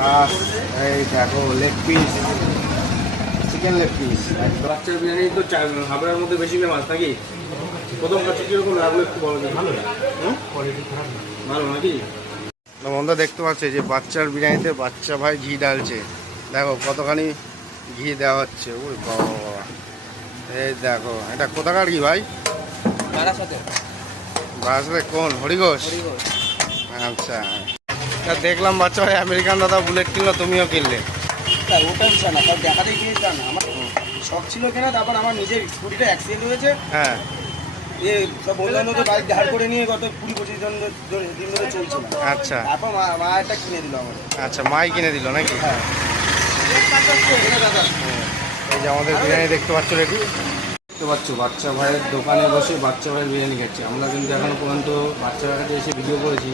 Plus এই দেখো leg piece, chicken leg piece. বাচ্চার বিরিয়ানি তো হাবড়ার মধ্যে বেশি ফেমাস নাকি? প্রথম কাছে কীরকম লাগলো একটু বলো। ভালো, কোয়ালিটি খারাপ না, ভালো নাকি? বন্ধু দেখতে পাচ্ছে যে বাচ্চার বিরিয়ানিতে বাচ্চা ভাই ঘি ডালছে। দেখো কতখানি ঘি দেওয়া হচ্ছে। ওই বাবা বাবা, এই দেখো এটা কোথাকার ঘি ভাই? বারাসাতে। কোন হরিঘোষ? আচ্ছা, দেখলাম বাচ্চা ভাই আমেরিকান দাদা বুলেট কিনলো, তুমিও কিনলে? ওটা বিষয় না, তার দেখাতেই কিনেছিলাম না, আমার শখ ছিল কেনা। তারপর আমার নিজের স্কুটিটা অ্যাক্সিডেন্ট হয়েছে। হ্যাঁ, সব বন্ধু তো বাইক ধার করে নিয়ে গত 20-25 দিন ধরে চলছিল। আচ্ছা, তারপর মা একটা কিনে দিল আমার। আচ্ছা, মাই কিনে দিল নাকি? হ্যাঁ, এই যে আমাদের বিরিয়ানি দেখতে পাচ্ছ রেডি। দেখতে পাচ্ছ বাচ্চা ভাইয়ের দোকানে বসে বাচ্চা ভাইয়ের বিরিয়ানি খাচ্ছে। আমরা কিন্তু এখনো পর্যন্ত বাচ্চা ভাইয়ের কাছে এসে ভিডিও করেছি,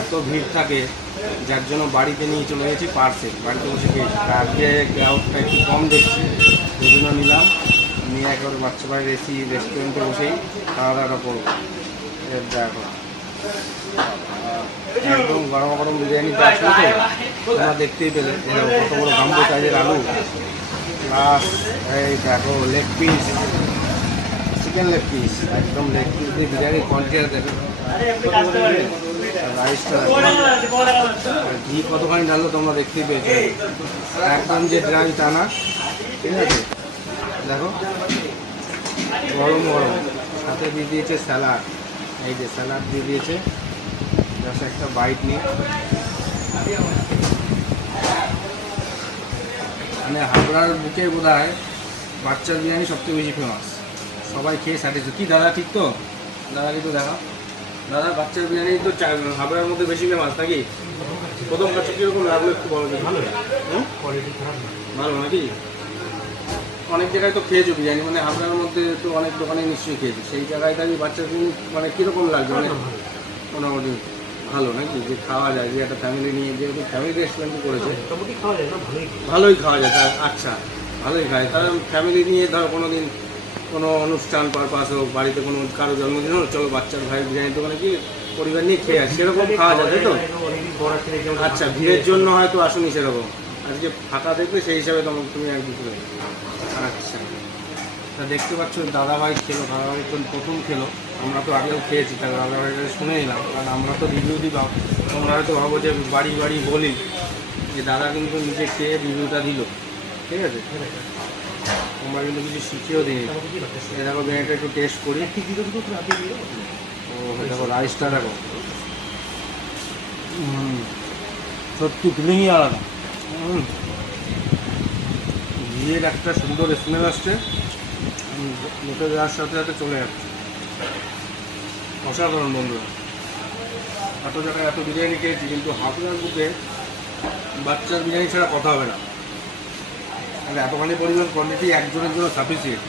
এত ভিড় থাকে যার জন্য বাড়িতে নিয়ে চলে গেছি পার্সেল, বাড়িতে বসে খেয়েছি। আজকে ক্রাউডটা একটু কম দেখছি, ওই জন্য নিলাম, নিয়ে একবার বাচ্চা ভাইয়ের রেস্টুরেন্টে বসেই খাওয়া দাওয়াটা করবো। দেখো একদম গরম গরম বিরিয়ানিটা আসলে তো তোমরা দেখতেই পেলে। কত বড় গাম্বো সাইজের আলু, প্লাস এই দেখো leg piece, chicken leg piece, একদম লেগ পিস দিয়ে বিরিয়ানির কোয়ান্টিটিটা দেখো। রাইসটা ঘি কতখানি ঢাললো তোমরা দেখতেই পেয়েছো, একদম যে ড্রাই তা না, ঠিক আছে? দেখো গরম গরম, সাথে দিয়ে দিয়েছে স্যালাড। এই যে স্যালাড দিয়ে দিয়েছে, জাস্ট একটা বাইট নিয়ে। মানে হাবড়ার বুকে বোধহয় বাচ্চার বিরিয়ানি সবচেয়ে বেশি ফেমাস, সবাই খেয়ে স্যাটিসফাই। কি দাদা ঠিক তো? দাদা কিন্তু দেখা, দাদা বাচ্চার বিরিয়ানি তো হাবড়ার মধ্যে বেশি ফেমাস নাকি? প্রথম কাছে কীরকম লাগলো একটু বলো। ভালো, কোয়ালিটি খারাপ না, ভালো নাকি? অনেক জায়গায় তো খেয়েছো বিরিয়ানি, মানে হাবড়ার মধ্যে তো অনেক দোকানে নিশ্চয়ই খেয়েছো, সেই জায়গায় আমি বাচ্চার বিরিয়ানি মানে কীরকম লাগছে? মানে মোটামুটি ভালো নাকি? যে খাওয়া যায়, যে একটা ফ্যামিলি নিয়ে, যেহেতু ফ্যামিলি রেস্টুরেন্ট করেছে, মোটামুটি খাওয়া যায় না? ভালোই খাওয়া যায়। আচ্ছা, ভালোই খায়। কারণ ফ্যামিলি নিয়ে ধরো কোনো দিন কোনো অনুষ্ঠান পারপাস হোক, বাড়িতে কোনো কারো জন্মদিন হোক, চলো বাচ্চার ভাই বিরিয়ানির দোকানে গিয়ে পরিবার নিয়ে খেয়ে আসে, সেরকম খাওয়া যায় তাই তো? আচ্ছা, ভিড়ের জন্য হয়তো আসুনি সেরকম, আজকে ফাঁকা দেখবে সেই হিসাবে তুমি একদিন করে। আচ্ছা, তা দেখতে পাচ্ছ দাদাভাই খেলো, দাদাভাই তো প্রথম খেলো, আমরা তো আগেও খেয়েছি, তাই দাদাভাইয়ের কাছে শুনে নিলাম। কারণ আমরা তো রিভিউ দিলাম, তোমরা হয়তো ভাবো যে বাড়ি বাড়ি বলি, যে দাদা কিন্তু নিজে খেয়ে রিভিউটা দিল, ঠিক আছে? তোমরা কিন্তু কিছু শিখিয়েও দিই। দেখো বিরিয়ানিটা একটু টেস্ট করি। ও দেখো রাইসটা দেখো, সত্যি ফিলিংই আলাদা। ঘিয়ের একটা সুন্দর স্মেল আসছে, মুখে দেওয়ার সাথে সাথে চলে যাচ্ছে। অসাধারণ বন্ধুরা, এত জায়গায় এত বিরিয়ানি খেয়েছি, কিন্তু হাবড়ার বুকে বাচ্চার বিরিয়ানি ছাড়া কথা হবে না। এতখানি পরিমাণ কোয়ান্টিটি একজনের জন্য সাফিসিয়েন্ট।